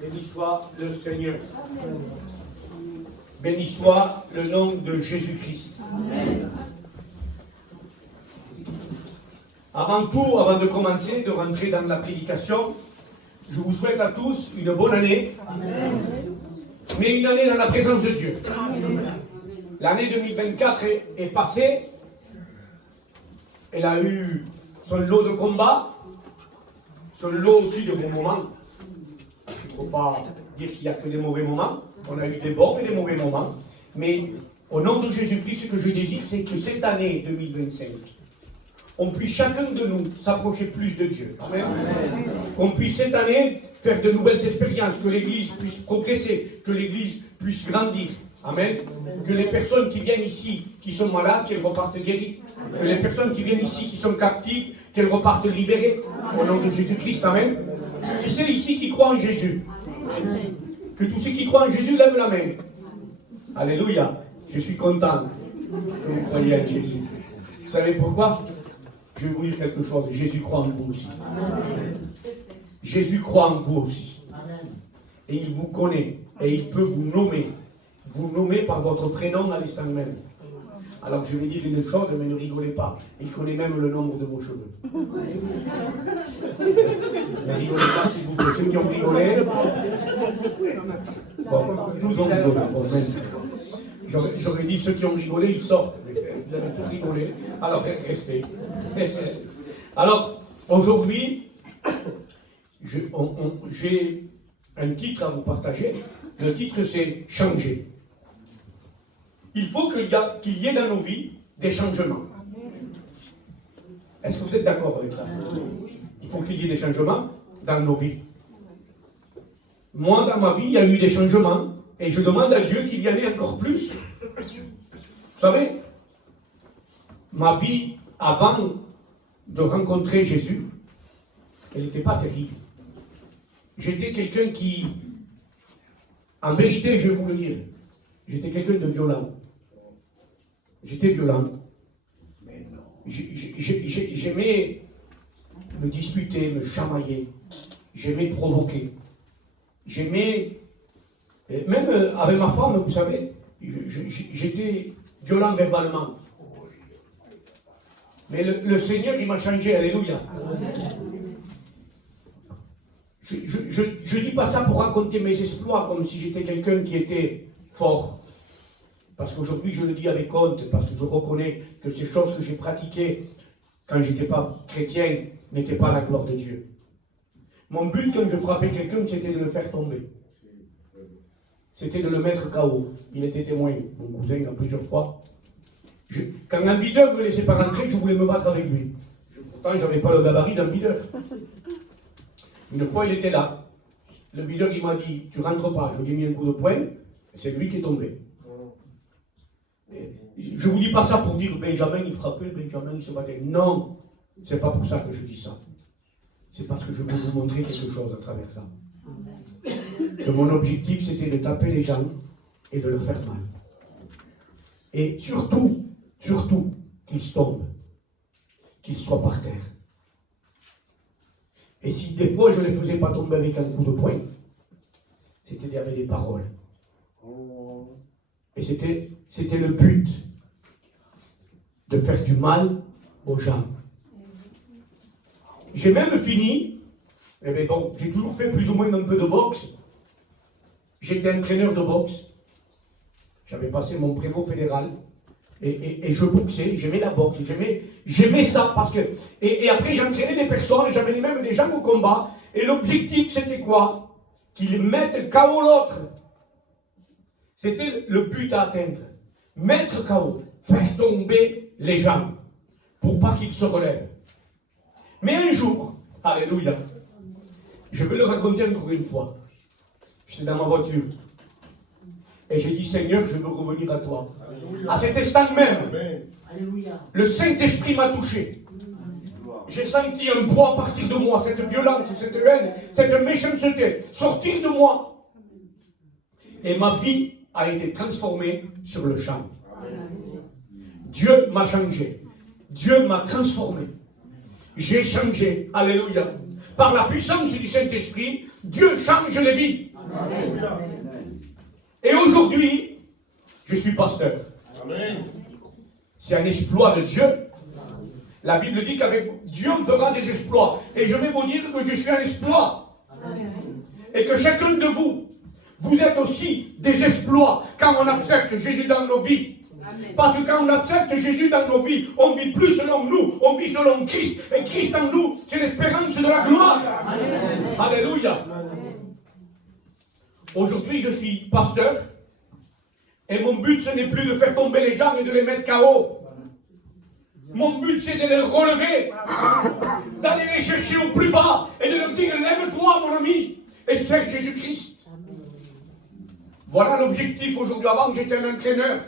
Béni soit le Seigneur. Béni soit le nom de Jésus-Christ. Avant tout, avant de commencer, de rentrer dans la prédication, je vous souhaite à tous une bonne année. Amen. Mais une année dans la présence de Dieu. L'année 2024 est passée. Elle a eu son lot de combats, son lot aussi de bons moments. Il ne faut pas dire qu'il n'y a que des mauvais moments. On a eu des bons et des mauvais moments. Mais au nom de Jésus-Christ, ce que je désire, c'est que cette année 2025, on puisse chacun de nous s'approcher plus de Dieu. Amen. Qu'on puisse cette année faire de nouvelles expériences, que l'Église puisse progresser, que l'Église puisse grandir. Amen. Que les personnes qui viennent ici, qui sont malades, qu'elles repartent guéries. Que les personnes qui viennent ici, qui sont captives, qu'elles repartent libérées. Au nom de Jésus-Christ. Amen. Qui c'est ici qui croit en Jésus? Que tous ceux qui croient en Jésus lèvent la main. Alléluia. Je suis content que vous croyez en Jésus. Vous savez pourquoi? Je vais vous dire quelque chose. Jésus croit en vous aussi. Jésus croit en vous aussi. Et il vous connaît. Et il peut vous nommer. Vous nommer par votre prénom à l'instant même. Alors je vais dire une chose, mais ne rigolez pas. Il connaît même le nombre de vos cheveux. Ne rigolez pas s'il vous plaît. Ceux qui ont rigolé. Bon, tous ont rigolé. Bon, j'aurais dit ceux qui ont rigolé, ils sortent. Vous avez tous rigolé. Alors restez. Alors aujourd'hui, j'ai un titre à vous partager. Le titre c'est Changer. Il faut qu'il y ait dans nos vies des changements. Est-ce que vous êtes d'accord avec ça? Il faut qu'il y ait des changements dans nos vies. Moi, dans ma vie, il y a eu des changements et je demande à Dieu qu'il y en ait encore plus. Vous savez, ma vie avant de rencontrer Jésus, elle n'était pas terrible. J'étais quelqu'un qui, en vérité, je vais vous le dire, j'étais quelqu'un de violent. J'étais violent. J'aimais me disputer, me chamailler. J'aimais provoquer. J'aimais, même avec ma femme, vous savez, j'étais violent verbalement. Mais le Seigneur, il m'a changé, alléluia. Je ne dis pas ça pour raconter mes exploits comme si j'étais quelqu'un qui était fort. Parce qu'aujourd'hui, je le dis avec honte, parce que je reconnais que ces choses que j'ai pratiquées quand je n'étais pas chrétien n'étaient pas la gloire de Dieu. Mon but quand je frappais quelqu'un, c'était de le faire tomber. C'était de le mettre KO. Il était témoin, mon cousin, plusieurs fois. Quand un videur ne me laissait pas rentrer, je voulais me battre avec lui. Pourtant, je n'avais pas le gabarit d'un videur. Une fois, il était là. Le videur, il m'a dit, tu rentres pas. Je lui ai mis un coup de poing, et c'est lui qui est tombé. Je ne vous dis pas ça pour dire Benjamin il frappait, Benjamin il se battait. Non, c'est pas pour ça que je dis ça. C'est parce que je veux vous montrer quelque chose à travers ça. Que mon objectif c'était de taper les gens et de leur faire mal. Et surtout qu'ils tombent, qu'ils soient par terre. Et si des fois je ne les faisais pas tomber avec un coup de poing, c'était avec des paroles. Et c'était le but de faire du mal aux gens. J'ai même fini, bon, j'ai toujours fait plus ou moins un peu de boxe. J'étais entraîneur de boxe. J'avais passé mon prévôt fédéral. Et je boxais, j'aimais la boxe, j'aimais ça parce que... Et après j'entraînais des personnes, j'amenais même des gens au combat. Et l'objectif c'était quoi? Qu'ils mettent KO l'autre. C'était le but à atteindre. Mettre KO, faire tomber les gens pour pas qu'ils se relèvent. Mais un jour, alléluia, je vais le raconter encore une fois. J'étais dans ma voiture et j'ai dit Seigneur, je veux revenir à toi. Alléluia. À cet instant même, alléluia, le Saint-Esprit m'a touché. J'ai senti un poids partir de moi, cette violence, cette haine, cette méchanceté sortir de moi. Et ma vie a été transformée sur le champ. Dieu m'a changé. Dieu m'a transformé. J'ai changé. Alléluia. par la puissance du Saint-Esprit, Dieu change les vies. Et aujourd'hui, je suis pasteur. C'est un exploit de Dieu. La Bible dit qu'avec Dieu, on fera des exploits. Et je vais vous dire que je suis un exploit. Et que chacun de vous, vous êtes aussi des exploits quand on accepte Jésus dans nos vies. Parce que quand on accepte Jésus dans nos vies, on vit plus selon nous, on vit selon Christ. Et Christ en nous, c'est l'espérance de la gloire. Amen. Alléluia. Aujourd'hui, je suis pasteur. Et mon but, ce n'est plus de faire tomber les gens et de les mettre KO. Mon but, c'est de les relever, d'aller les chercher au plus bas et de leur dire, lève-toi, mon ami, et serre Jésus-Christ. Voilà l'objectif aujourd'hui. Avant, j'étais un entraîneur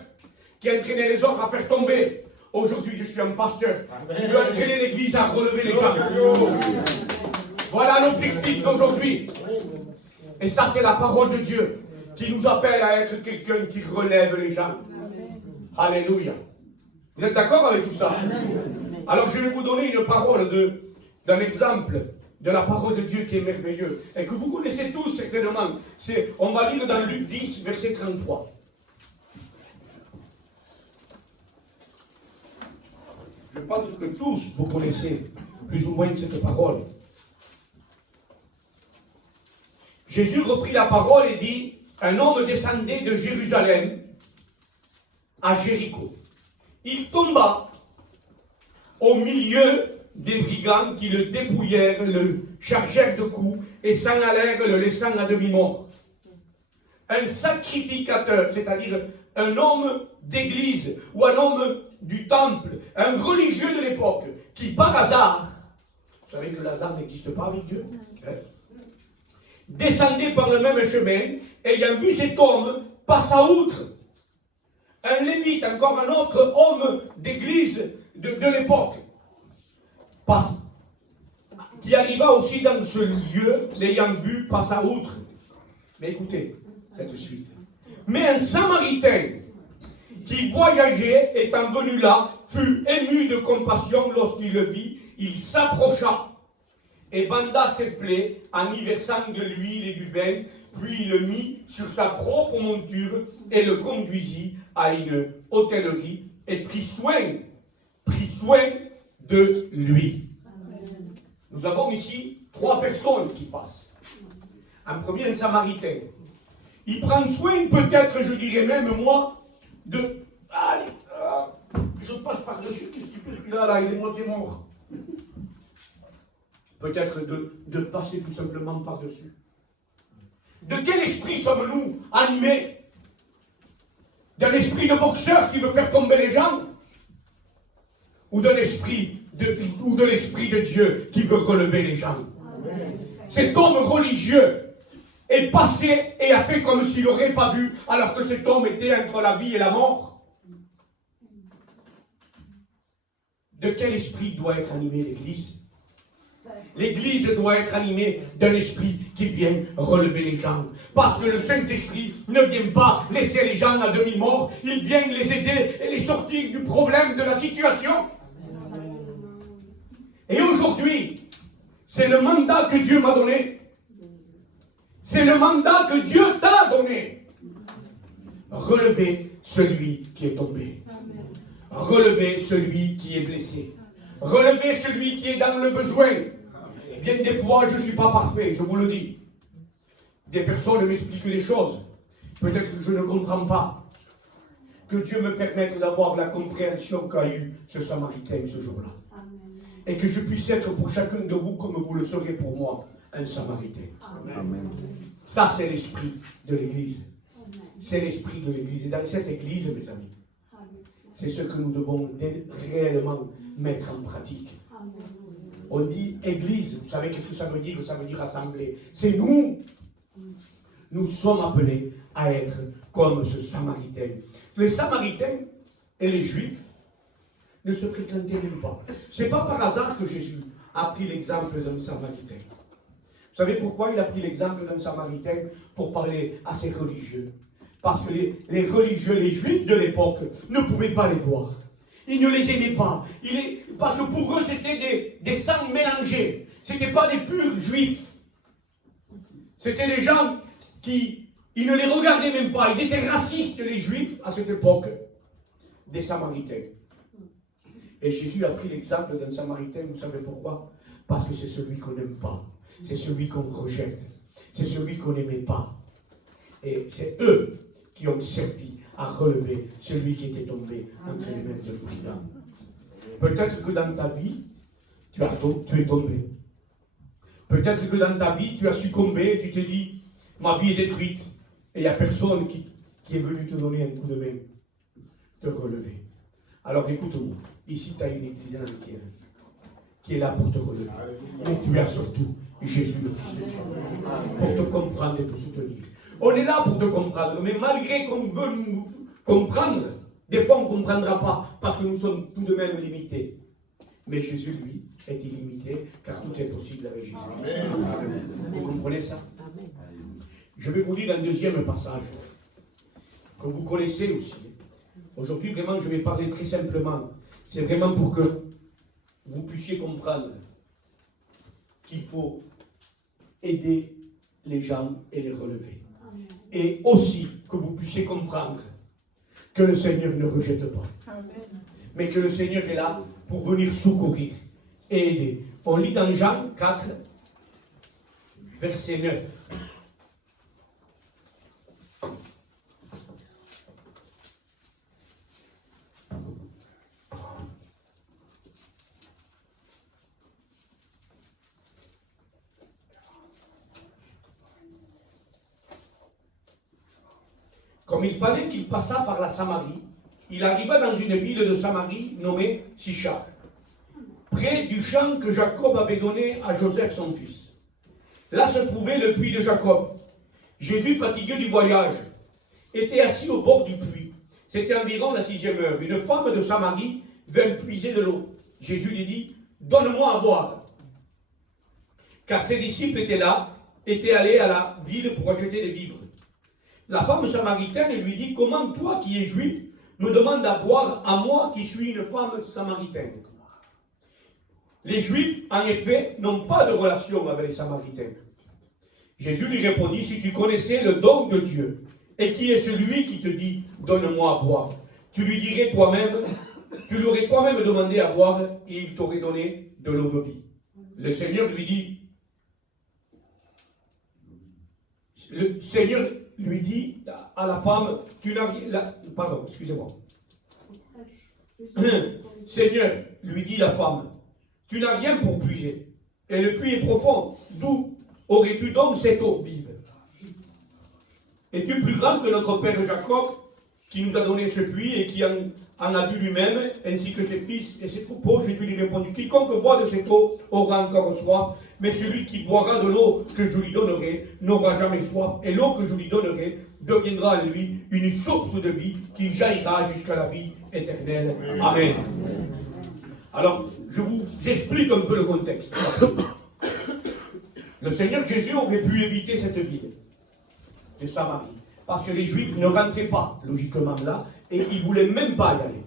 qui entraînait les autres à faire tomber. Aujourd'hui, je suis un pasteur qui veut entraîner l'Église à relever les gens. Voilà l'objectif d'aujourd'hui. Et ça, c'est la parole de Dieu qui nous appelle à être quelqu'un qui relève les gens. Alléluia. Vous êtes d'accord avec tout ça? Alors je vais vous donner une parole d'un exemple de la parole de Dieu qui est merveilleux et que vous connaissez tous certainement. On va lire dans Luc 10, verset 33. Je pense que tous vous connaissez plus ou moins cette parole. Jésus reprit la parole et dit, un homme descendait de Jérusalem à Jéricho. Il tomba au milieu des brigands qui le dépouillèrent, le chargèrent de coups et s'en allèrent, le laissant à demi-mort. Un sacrificateur, c'est-à-dire un homme d'église ou un homme du temple, un religieux de l'époque, qui par hasard, vous savez que Lazare n'existe pas avec Dieu, descendait par le même chemin, ayant vu cet homme, passa outre. Un lévite, encore un autre homme d'église de l'époque, qui arriva aussi dans ce lieu, l'ayant vu, passa outre. Mais écoutez cette suite. Mais un Samaritain qui voyageait, étant venu là, fut ému de compassion lorsqu'il le vit. Il s'approcha et banda ses plaies en y versant de l'huile et du vin, puis il le mit sur sa propre monture et le conduisit à une hôtellerie et prit soin de lui. Nous avons ici 3 personnes qui passent. En premier, un Samaritain. Il prend soin, peut-être, je dirais même moi, de... Allez, je passe par-dessus, qu'est-ce qu'il fait celui-là, il est moitié mort. Peut-être de passer tout simplement par-dessus. De quel esprit sommes-nous animés? D'un esprit de boxeur qui veut faire tomber les gens? Ou de l'esprit de Dieu qui veut relever les gens? Cet homme religieux est passé et a fait comme s'il n'aurait pas vu, alors que cet homme était entre la vie et la mort. De quel esprit doit être animée l'Église? L'Église doit être animée d'un esprit qui vient relever les gens. Parce que le Saint-Esprit ne vient pas laisser les gens à demi-mort, il vient les aider et les sortir du problème de la situation. Et aujourd'hui, c'est le mandat que Dieu m'a donné. C'est le mandat que Dieu t'a donné. Relever celui qui est tombé. Relever celui qui est blessé. Relever celui qui est dans le besoin. Bien des fois, je ne suis pas parfait, je vous le dis. Des personnes m'expliquent des choses. Peut-être que je ne comprends pas. Que Dieu me permette d'avoir la compréhension qu'a eu ce Samaritain ce jour-là. Et que je puisse être pour chacun de vous, comme vous le serez pour moi, un Samaritain. Amen. Ça, c'est l'esprit de l'Église. C'est l'esprit de l'Église. Et dans cette Église, mes amis, c'est ce que nous devons réellement mettre en pratique. On dit Église, vous savez qu'est-ce que ça veut dire? Ça veut dire assemblée. C'est nous. Nous sommes appelés à être comme ce Samaritain. Les Samaritains et les Juifs ne se fréquentaient même pas. Ce n'est pas par hasard que Jésus a pris l'exemple d'un Samaritain. Vous savez pourquoi il a pris l'exemple d'un Samaritain? Pour parler à ces religieux. Parce que les religieux, les Juifs de l'époque, ne pouvaient pas les voir. Ils ne les aimaient pas. Parce que pour eux, c'était des sangs mélangés. Ce n'étaient pas des purs juifs. C'était des gens qui, ils ne les regardaient même pas. Ils étaient racistes, les juifs, à cette époque, des Samaritains. Et Jésus a pris l'exemple d'un Samaritain, vous savez pourquoi? Parce que c'est celui qu'on n'aime pas. C'est celui qu'on rejette. C'est celui qu'on n'aimait pas. Et c'est eux qui ont servi à relever celui qui était tombé entre les mains de brigand. Peut-être que dans ta vie, tu es tombé. Peut-être que dans ta vie, tu as succombé et tu t'es dit, ma vie est détruite. Et il n'y a personne qui est venu te donner un coup de main, te relever. Alors écoute-moi, ici tu as une église entière qui est là pour te relever. Mais tu as surtout Jésus le Fils de Dieu, pour te comprendre et te soutenir. On est là pour te comprendre, mais malgré qu'on veut nous comprendre, des fois on ne comprendra pas, parce que nous sommes tout de même limités. Mais Jésus, lui, est illimité, car tout est possible avec Jésus. Vous comprenez ça? Je vais vous lire un deuxième passage, que vous connaissez aussi. Aujourd'hui, vraiment, je vais parler très simplement. C'est vraiment pour que vous puissiez comprendre qu'il faut aider les gens et les relever. Et aussi que vous puissiez comprendre que le Seigneur ne rejette pas. Mais que le Seigneur est là pour venir secourir et aider. On lit dans Jean 4, verset 9. Comme il fallait qu'il passât par la Samarie, il arriva dans une ville de Samarie nommée Sychar, près du champ que Jacob avait donné à Joseph son fils. Là se trouvait le puits de Jacob. Jésus, fatigué du voyage, était assis au bord du puits. C'était environ la 6e heure. Une femme de Samarie vint puiser de l'eau. Jésus lui dit, « Donne-moi à boire. » Car ses disciples étaient allés à la ville pour acheter des vivres. La femme samaritaine lui dit, « Comment toi qui es juif me demandes à boire à moi qui suis une femme samaritaine ?» Les Juifs, en effet, n'ont pas de relation avec les Samaritains. Jésus lui répondit, « Si tu connaissais le don de Dieu, et qui est celui qui te dit, donne-moi à boire, tu lui dirais toi-même, tu lui aurais toi-même demandé à boire, et il t'aurait donné de l'eau de vie. » Le Seigneur lui dit, à la femme, tu n'as rien... Pardon, excusez-moi. Seigneur, lui dit la femme, tu n'as rien pour puiser, et le puits est profond. D'où aurais-tu donc cette eau vive? Es-tu plus grand que notre père Jacob, qui nous a donné ce puits et qui en a bu lui-même, ainsi que ses fils et ses troupeaux? Jésus lui répondit, quiconque boit de cette eau aura encore soif, mais celui qui boira de l'eau que je lui donnerai n'aura jamais soif, et l'eau que je lui donnerai deviendra en lui une source de vie qui jaillira jusqu'à la vie éternelle. Amen. Alors, je vous explique un peu le contexte. Le Seigneur Jésus aurait pu éviter cette ville de Samarie, parce que les Juifs ne rentraient pas logiquement là, et ils ne voulaient même pas y aller.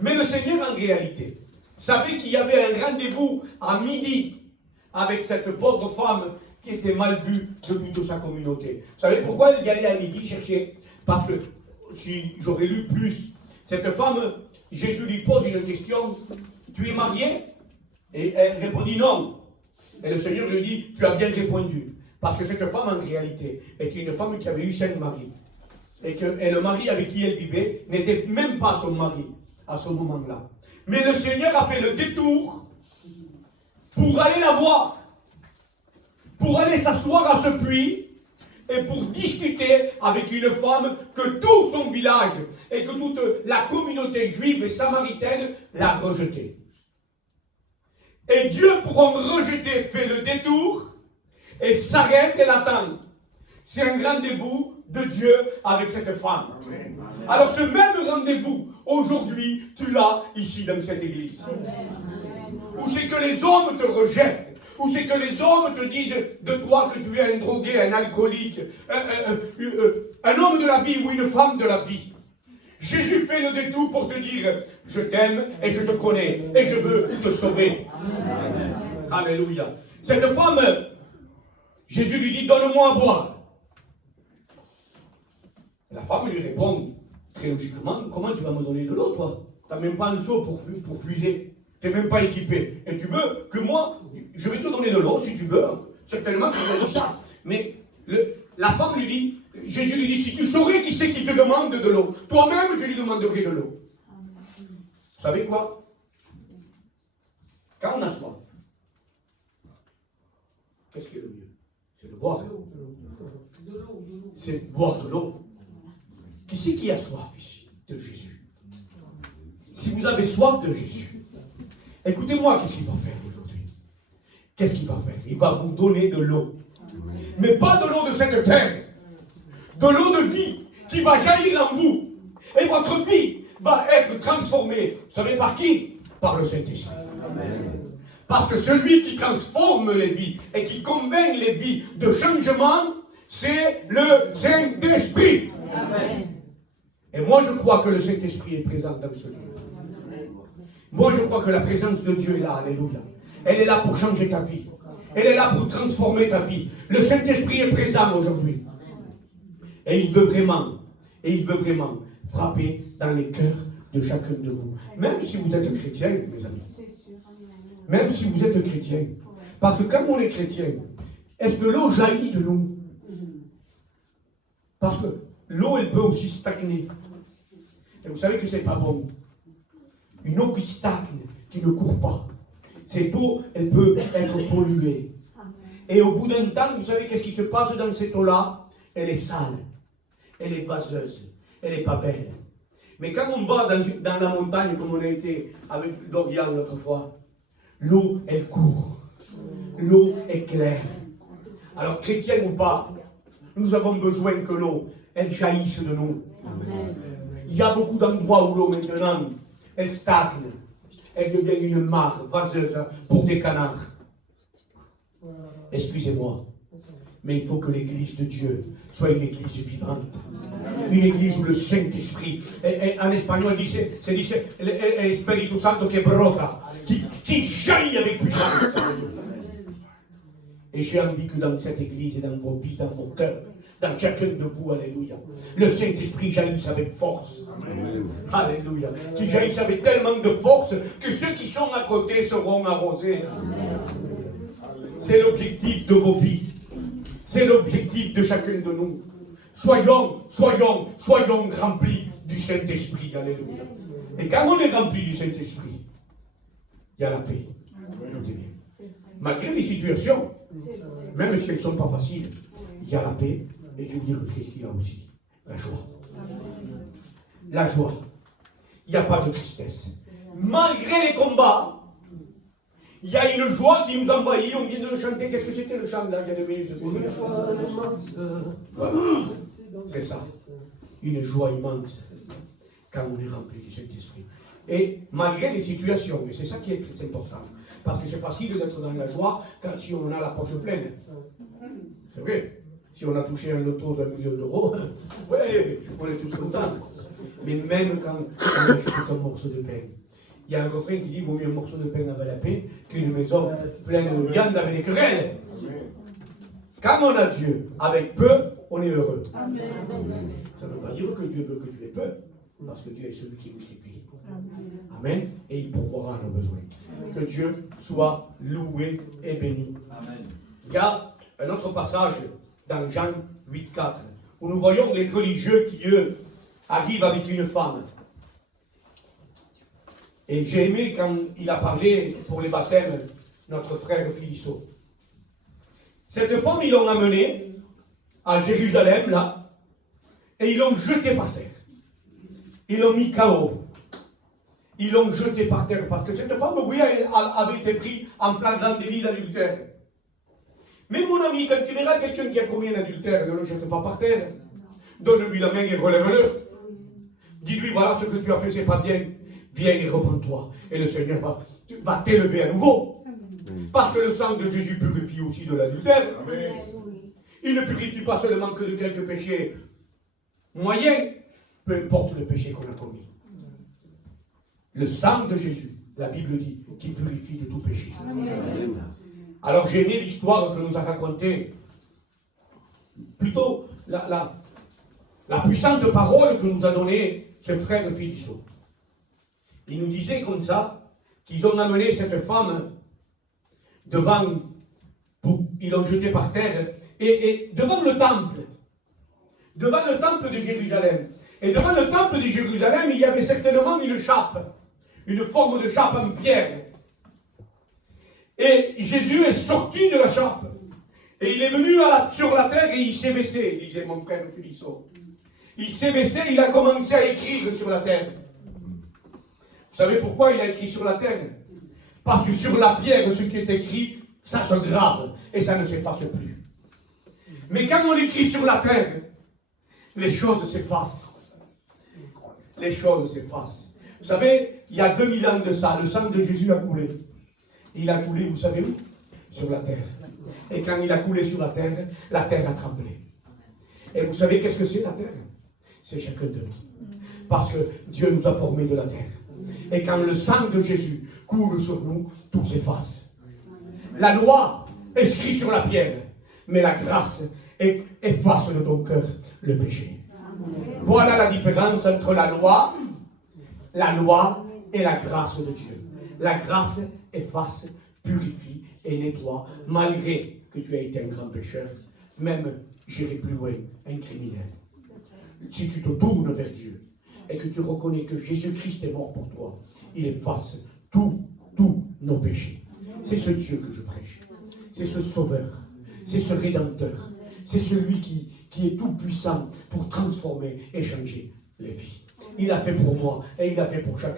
Mais le Seigneur, en réalité, savait qu'il y avait un rendez-vous à midi avec cette pauvre femme qui était mal vue de toute sa communauté. Vous savez pourquoi elle y allait à midi chercher? Parce que, si j'aurais lu plus, cette femme, Jésus lui pose une question, tu es mariée? Et elle répondit non. Et le Seigneur lui dit, tu as bien répondu. Parce que cette femme, en réalité, était une femme qui avait eu 5 maris. Et le mari avec qui elle vivait n'était même pas son mari à ce moment-là. Mais le Seigneur a fait le détour pour aller la voir, pour aller s'asseoir à ce puits et pour discuter avec une femme que tout son village et que toute la communauté juive et samaritaine l'a rejetée. Et Dieu, pour en rejeter, fait le détour et s'arrête et l'attend. C'est un rendez-vous de Dieu avec cette femme. Amen. Alors ce même rendez-vous, aujourd'hui, tu l'as ici dans cette église. Où c'est que les hommes te rejettent, où c'est que les hommes te disent de toi que tu es un drogué, un alcoolique, un homme de la vie ou une femme de la vie. Jésus fait le détour pour te dire, je t'aime et je te connais et je veux te sauver. Amen. Alléluia. Cette femme, Jésus lui dit, donne-moi à boire. La femme lui répond, très logiquement, comment tu vas me donner de l'eau, toi? Tu n'as même pas un seau pour puiser. Tu n'es même pas équipé. Et tu veux que moi, je vais te donner de l'eau si tu veux. Certainement que je dis ça. Mais la femme lui dit, Jésus lui dit, si tu saurais qui c'est qui te demande de l'eau, toi-même tu lui demanderais de l'eau. Vous savez quoi? Quand on a soif, qu'est-ce qui est le mieux? C'est de boire. C'est de boire de l'eau. Qui c'est qui a soif ici de Jésus? Si vous avez soif de Jésus, écoutez-moi, qu'est-ce qu'il va faire aujourd'hui? Qu'est-ce qu'il va faire? Il va vous donner de l'eau. Mais pas de l'eau de cette terre. De l'eau de vie qui va jaillir en vous. Et votre vie va être transformée. Vous savez par qui? Par le Saint-Esprit. Parce que celui qui transforme les vies et qui convainc les vies de changement, c'est le Saint-Esprit. Et moi je crois que le Saint-Esprit est présent dans ce lieu. Moi je crois que la présence de Dieu est là. Alléluia. Elle est là pour changer ta vie. Elle est là pour transformer ta vie. Le Saint-Esprit est présent aujourd'hui. Et il veut vraiment frapper dans les cœurs de chacun de vous. Même si vous êtes chrétien, mes amis. Même si vous êtes chrétien. Parce que quand on est chrétien, est-ce que l'eau jaillit de nous? Parce que l'eau, elle peut aussi stagner. Et vous savez que ce n'est pas bon. Une eau qui stagne, qui ne court pas. Cette eau, elle peut être polluée. Et au bout d'un temps, vous savez qu'est-ce qui se passe dans cette eau-là? Elle est sale. Elle est vaseuse. Elle n'est pas belle. Mais quand on va dans la montagne, comme on a été avec Dorian l'autre fois, l'eau, elle court. L'eau est claire. Alors, chrétien ou pas, nous avons besoin que l'eau, elle jaillisse de nous. Il y a beaucoup d'endroits où l'eau, maintenant, elle stagne. Elle devient une mare vaseuse pour des canards. Excusez-moi, mais il faut que l'église de Dieu soit une église vivante. Une église où le Saint-Esprit, en espagnol, c'est l'Espíritu Santo que brota, qui jaillit avec puissance. Et j'ai envie que dans cette église et dans vos vies, dans vos cœurs, dans chacun de vous, alléluia, le Saint-Esprit jaillisse avec force. Alléluia. Qui jaillisse avec tellement de force que ceux qui sont à côté seront arrosés. C'est l'objectif de vos vies. C'est l'objectif de chacun de nous. Soyons remplis du Saint-Esprit. Alléluia. Et quand on est rempli du Saint-Esprit, il y a la paix. Écoutez bien. Malgré les situations, même si elles ne sont pas faciles, il y a la paix. Et je veux dire que qu'est-ce qu'il y a aussi? La joie. La joie. Il n'y a pas de tristesse. Malgré les combats, il y a une joie qui nous envahit. On vient de le chanter. Qu'est-ce que c'était le chant là? Il y a 2 minutes. Voilà. C'est ça. Une joie immense quand on est rempli du Saint-Esprit. Et malgré les situations, et c'est ça qui est très important. Parce que c'est facile d'être dans la joie quand si on a la poche pleine. C'est vrai. Si on a touché un loto d'1 million d'euros, ouais, on est tous contents. Mais même quand on achète un morceau de pain, il y a un refrain qui dit: vaut mieux un morceau de pain avec la paix qu'une maison pleine de viande avec des querelles. Quand on a Dieu avec peu, on est heureux. Ça ne veut pas dire que Dieu veut que tu aies peu, parce que Dieu est celui qui multiplie. Amen. Et il pourvoira à nos besoins. Que Dieu soit loué et béni. Amen. Il y a un autre passage dans Jean 8,4, où nous voyons les religieux qui, eux, arrivent avec une femme. Et j'ai aimé quand il a parlé pour les baptêmes, notre frère Philisso. Cette femme, ils l'ont amenée à Jérusalem, là, et ils l'ont jetée par terre. Ils l'ont mis KO. Ils l'ont jetée par terre, parce que cette femme, oui, elle avait été prise en flagrant délit d'adultère. Mais mon ami, quand tu verras quelqu'un qui a commis un adultère, ne le jette pas par terre. Donne-lui la main et relève-le. Dis-lui, voilà, ce que tu as fait, c'est pas bien. Viens et repens-toi. Et le Seigneur va t'élever à nouveau. Parce que le sang de Jésus purifie aussi de l'adultère. Il ne purifie pas seulement que de quelques péchés moyens, peu importe le péché qu'on a commis. Le sang de Jésus, la Bible dit, qui purifie de tout péché. Alors j'ai aimé l'histoire que nous a racontée, plutôt la puissante parole que nous a donnée ce frère Philisso. Il nous disait comme ça qu'ils ont amené cette femme devant, ils l'ont jetée par terre, et devant le temple de Jérusalem. Et devant le temple de Jérusalem, il y avait certainement une chape, une forme de chape en pierre. Et Jésus est sorti de la chape. Et il est venu sur la terre et il s'est baissé, disait mon frère Philisso. Il s'est baissé, il a commencé à écrire sur la terre. Vous savez pourquoi il a écrit sur la terre? Parce que sur la pierre, ce qui est écrit, ça se grave et ça ne s'efface plus. Mais quand on écrit sur la terre, les choses s'effacent. Les choses s'effacent. Vous savez, il y a 2000 ans de ça, le sang de Jésus a coulé. Il a coulé, vous savez où? Sur la terre. Et quand il a coulé sur la terre a tremblé. Et vous savez qu'est-ce que c'est la terre? C'est chacun de nous. Parce que Dieu nous a formés de la terre. Et quand le sang de Jésus coule sur nous, tout s'efface. La loi inscrit sur la pierre, mais la grâce efface de ton cœur le péché. Voilà la différence entre la loi et la grâce de Dieu. La grâce efface, purifie et nettoie, malgré que tu aies été un grand pécheur, même, j'irai plus loin, un criminel. Si tu te tournes vers Dieu et que tu reconnais que Jésus-Christ est mort pour toi, il efface tous nos péchés. C'est ce Dieu que je prêche. C'est ce Sauveur. C'est ce Rédempteur. C'est celui qui est tout puissant pour transformer et changer les vies. Il a fait pour moi et il a fait pour chacun.